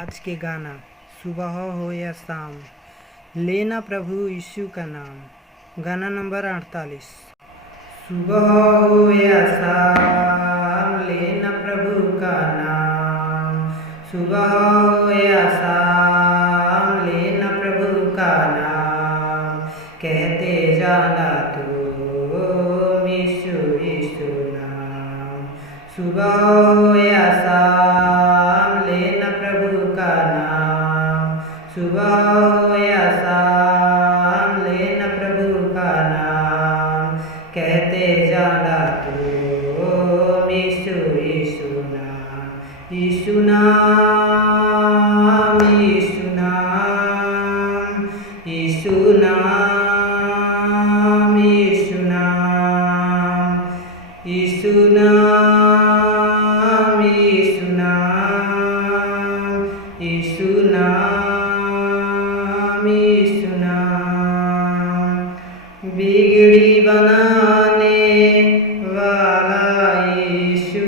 आज के गाना सुबह हो या शाम, लेना प्रभु यीशु का नाम। गाना नंबर 48। सुबह हो या शाम, लेना प्रभु का नाम। सुबह हो या शाम, लेना प्रभु का नाम। कहते जाना तुम यीशु यीशु नाम। सुबह हो या शाम, लेना प्रभु का नाम। सुबह हो या शाम, लेना प्रभु का नाम। कहते जाना तुम यीशु यीशु नाम। यीशु नाम, यीशु नाम, यीशु नाम, यीशु नाम, यीशु नाम, यीशु नाम, यीशु नाम, यीशु नाम। बिगड़ी बनाने वाला यीशु,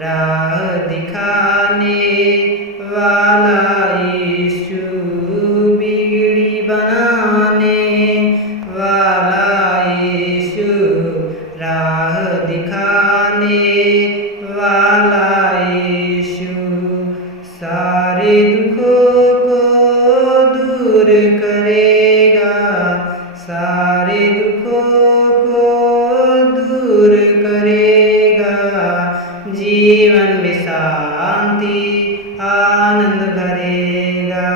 राह दिखाने वाला यीशु। बिगड़ी बनाने वाला यीशु, राह दिखाने वाला यीशु। सारे दुखों को दूर करेगा, सारे दुखों को दूर करेगा। जीवन में शांति आनंद भरेगा,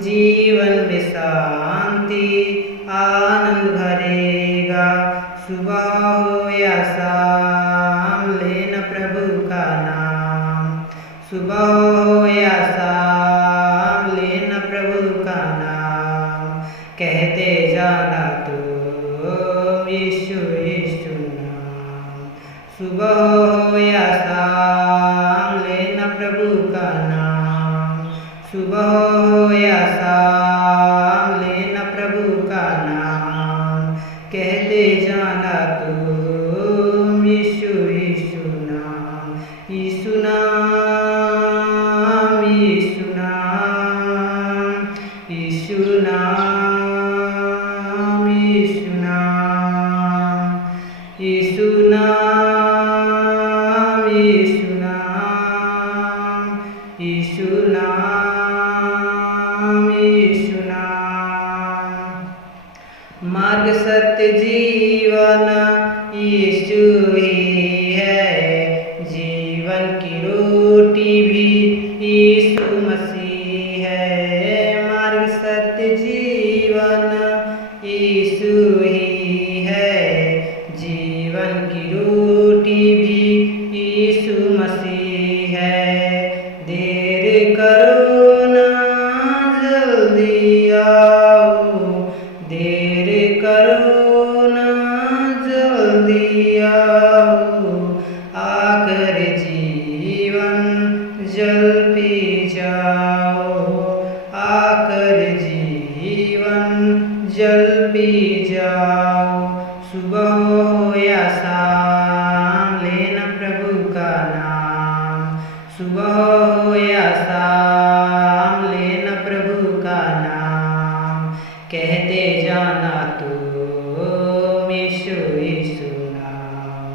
जीवन में शांति आनंद भरेगा। सुबह हो या शाम, लेना प्रभु का नाम। सुबह हो या शाम, लेना प्रभु का नाम। कहते जाना तुम यीशु यीशु नाम। सुबह हो या शाम, लेना प्रभु का नाम। सुबह हो या शाम, लेना प्रभु का नाम। कहते जाना तुम यीशु यीशु नाम। यीशु नाम, यीशु नाम, यीशु नाम, यीशु नाम, यीशु नाम, यीशु नाम, यीशु नाम, यीशु नाम। मार्ग सत्य जीवन यीशु ही है, जीवन की रोटी भी यीशु मसीह है। मार्ग सत्य जीवन यीशु ही है, जीवन की रोटी भी यीशु मसीह है। देर करो ना, जल्दी आओ, देर करो ना, जल्दी आओ। आकर जीवन जल पी जाओ, आकर जीवन जल पी जाओ। सुबह हो या शाम, लेना प्रभु का नाम। सुबह हो या शाम, लेना प्रभु का नाम। कहते जाना तुम यीशु यीशु नाम।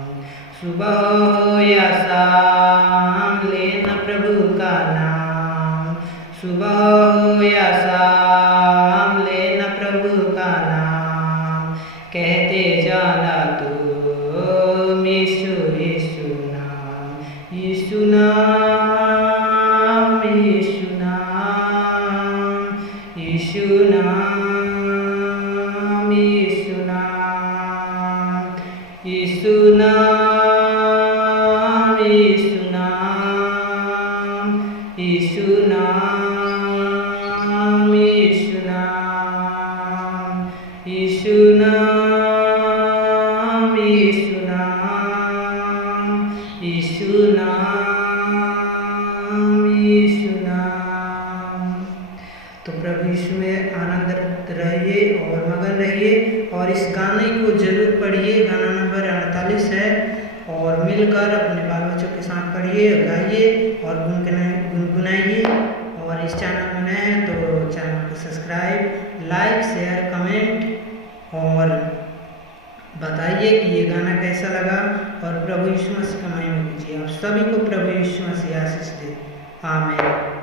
सुबह हो या शाम, लेना प्रभु का नाम। सुबह हो या शाम, लेना प्रभु का नाम। कहते जाना तुम यीशु यीशु नाम। यीशु नाम, यीशु नाम, यीशु नाम, यीशु नाम, यीशु नाम, यीशु नाम, यीशु नाम, यीशु नाम, यीशु नाम, यीशु नाम, यीशु नाम, यीशु नाम। तो प्रभु यीशु में आनंद रहिए और मगन रहिए और इस गाने को जरूर पढ़िए। गाना नंबर 48 है और मिलकर अपने बाल बच्चों के साथ पढ़िए, गाइए और गुनगुनाइए। सब्सक्राइब, लाइक, शेयर, कमेंट और बताइए कि ये गाना कैसा लगा। और प्रभु यीशु मसीह का महिमा कीजिए। आप सभी को प्रभु यीशु मसीह आशीष दे। आमीन।